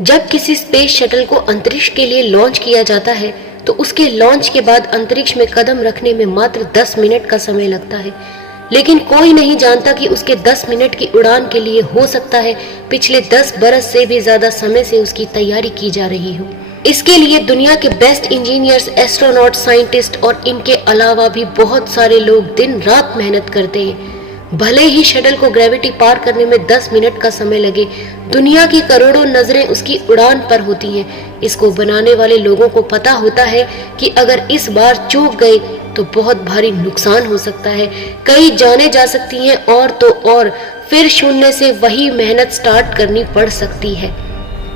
जब किसी space shuttle को अंतरिक्ष के लिए लॉन्च किया जाता है तो उसके लॉन्च के बाद अंतरिक्ष में कदम रखने में मात्र 10 मिनट का समय लगता है। लेकिन कोई नहीं जानता कि उसके 10 मिनट की उड़ान के लिए हो सकता है पिछले 10 बरस से भी ज्यादा समय से उसकी तैयारी की जा रही हो। इसके लिए दुनिया के बेस्ट इंजीनियर्स, एस्ट्रोनॉट, साइंटिस्ट और इनके अलावा भी बहुत सारे लोग दिन रात मेहनत करते हैं। भले ही शटल को ग्रेविटी पार करने में 10 मिनट का समय लगे, दुनिया की करोड़ों नजरें उसकी उड़ान पर होती हैं। इसको बनाने वाले लोगों को पता होता है कि अगर इस बार चूक गए तो बहुत भारी नुकसान हो सकता है, कई जानें जा सकती हैं और फिर शून्य से वही मेहनत स्टार्ट करनी पड़ सकती है।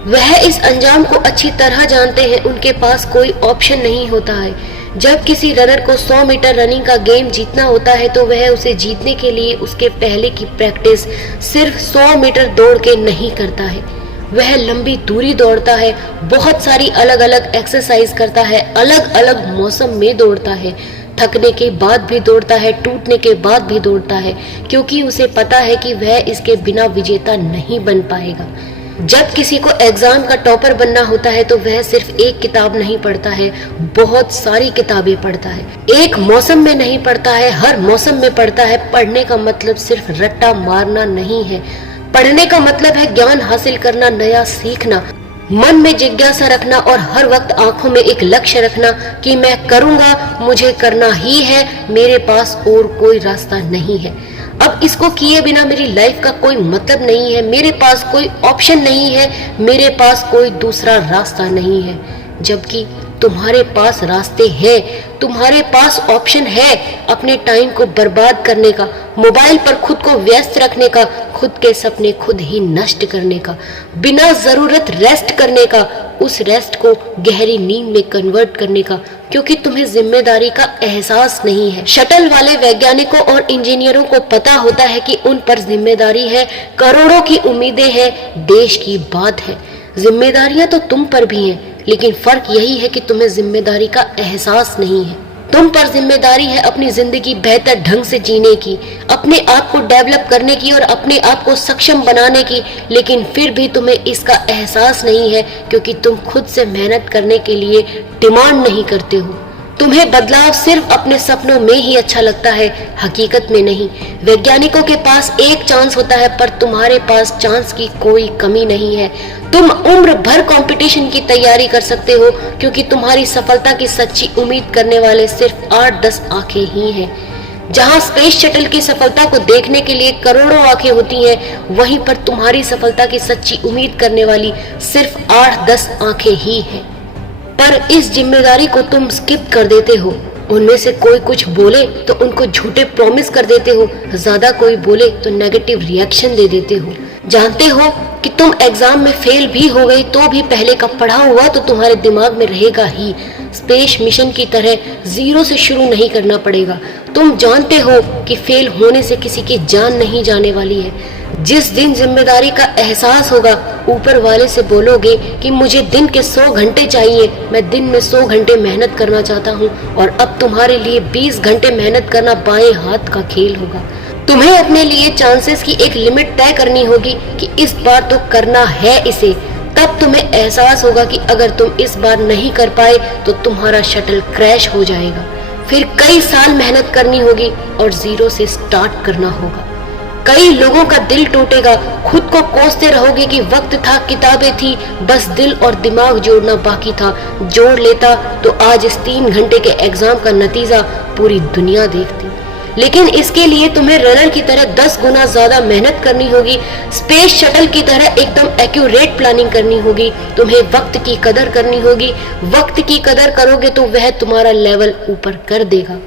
वह इस अंजाम को अच्छी तरह जानते हैं, उनके पास कोई ऑप्शन नहीं होता है। जब किसी रनर को 100 मीटर रनिंग का गेम जीतना होता है तो वह उसे जीतने के लिए उसके पहले की प्रैक्टिस सिर्फ 100 मीटर दौड़ के नहीं करता है। वह लंबी दूरी दौड़ता है, बहुत सारी अलग अलग एक्सरसाइज करता है, अलग अलग मौसम में दौड़ता है, थकने के बाद भी दौड़ता है, टूटने के बाद भी दौड़ता है, क्योंकि उसे पता है कि वह इसके बिना विजेता नहीं बन पाएगा। जब किसी को एग्जाम का टॉपर बनना होता है तो वह सिर्फ एक किताब नहीं पढ़ता है, बहुत सारी किताबें पढ़ता है। एक मौसम में नहीं पढ़ता है, हर मौसम में पढ़ता है। पढ़ने का मतलब सिर्फ रट्टा मारना नहीं है, पढ़ने का मतलब है ज्ञान हासिल करना, नया सीखना, मन में जिज्ञासा रखना और हर वक्त आंखों में एक लक्ष्य रखना कि मैं करूंगा, मुझे करना ही है, मेरे पास और कोई रास्ता नहीं है। अब इसको किए बिना मेरी लाइफ का कोई मतलब नहीं है, मेरे पास कोई ऑप्शन नहीं है, मेरे पास कोई दूसरा रास्ता नहीं है। जबकि तुम्हारे पास रास्ते हैं, तुम्हारे पास ऑप्शन है अपने टाइम को बर्बाद करने का, मोबाइल पर खुद को व्यस्त रखने का, खुद के सपने खुद ही नष्ट करने का, बिना जरूरत रेस्ट करने का, उस रेस्ट को गहरी नींद में कन्वर्ट करने का, क्योंकि तुम्हें जिम्मेदारी का एहसास नहीं है। शटल वाले वैज्ञानिकों और इंजीनियरों को पता होता है कि उन पर जिम्मेदारी है, करोड़ों की उम्मीदें हैं, देश की बात है। जिम्मेदारियां तो तुम पर भी हैं, लेकिन फर्क यही है कि तुम्हें जिम्मेदारी का एहसास नहीं है। तुम पर जिम्मेदारी है अपनी जिंदगी बेहतर ढंग से जीने की, अपने आप को डेवलप करने की और अपने आप को सक्षम बनाने की, लेकिन फिर भी तुम्हें इसका एहसास नहीं है क्योंकि तुम खुद से मेहनत करने के लिए डिमांड नहीं करते हो। तुम्हें बदलाव सिर्फ अपने सपनों में ही अच्छा लगता है, हकीकत में नहीं। वैज्ञानिकों के पास एक चांस होता है पर तुम्हारे पास चांस की कोई कमी नहीं है। तुम उम्र भर कंपटीशन की तैयारी कर सकते हो क्योंकि तुम्हारी सफलता की सच्ची उम्मीद करने वाले सिर्फ 8-10 आंखें ही हैं। जहां स्पेस शटल की सफलता को देखने के लिए करोड़ों आंखें होती हैं, वहीं पर तुम्हारी सफलता की सच्ची उम्मीद करने वाली सिर्फ 8-10 आंखें ही हैं। पर इस जिम्मेदारी को तुम स्किप कर देते हो। उनमें से कोई कुछ बोले तो उनको झूठे प्रॉमिस कर देते हो, ज्यादा कोई बोले तो नेगेटिव रिएक्शन दे देते हो। जानते हो कि तुम एग्जाम में फेल भी हो गई तो भी पहले का पढ़ा हुआ तो तुम्हारे दिमाग में रहेगा ही। स्पेस मिशन की तरह जीरो से शुरू नहीं करना पड़ेगा। तुम जानते हो कि फेल होने से किसी की जान नहीं जाने वाली है। जिस दिन जिम्मेदारी का एहसास होगा, ऊपर वाले से बोलोगे कि मुझे दिन के 100 घंटे चाहिए, मैं दिन में 100 घंटे मेहनत करना चाहता हूँ और अब तुम्हारे लिए 20 घंटे मेहनत करना बाएं हाथ का खेल होगा। तुम्हें अपने लिए चांसेस की एक लिमिट तय करनी होगी कि इस बार तो करना है इसे। तब तुम्हें एहसास होगा कि अगर तुम इस बार नहीं कर पाए तो तुम्हारा शटल क्रैश हो जाएगा। फिर कई साल मेहनत करनी होगी और जीरो से स्टार्ट करना होगा। कई लोगों का दिल टूटेगा, खुद को कोसते रहोगे कि वक्त था, किताबें थी, बस दिल और दिमाग जोड़ना बाकी था। जोड़ लेता तो आज इस 3 घंटे के एग्जाम का नतीजा पूरी दुनिया देखती। लेकिन इसके लिए तुम्हें रनर की तरह 10 गुना ज्यादा मेहनत करनी होगी, स्पेस शटल की तरह एकदम एक्यूरेट प्लानिंग करनी होगी। तुम्हें वक्त की कदर करनी होगी। वक्त की कदर करोगे तो वह तुम्हारा लेवल ऊपर कर देगा।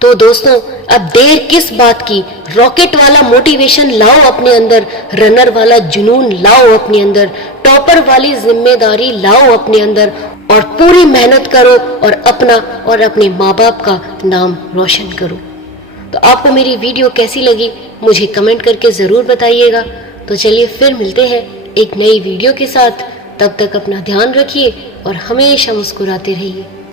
तो दोस्तों, अब देर किस बात की? रॉकेट वाला मोटिवेशन लाओ अपने अंदर, रनर वाला जुनून लाओ अपने अंदर, टॉपर वाली जिम्मेदारी लाओ अपने अंदर और पूरी मेहनत करो और अपना और अपने माँ बाप का नाम रोशन करो। तो आपको मेरी वीडियो कैसी लगी मुझे कमेंट करके जरूर बताइएगा। तो चलिए फिर मिलते हैं एक नई वीडियो के साथ। तब तक अपना ध्यान रखिए और हमेशा मुस्कुराते रहिए।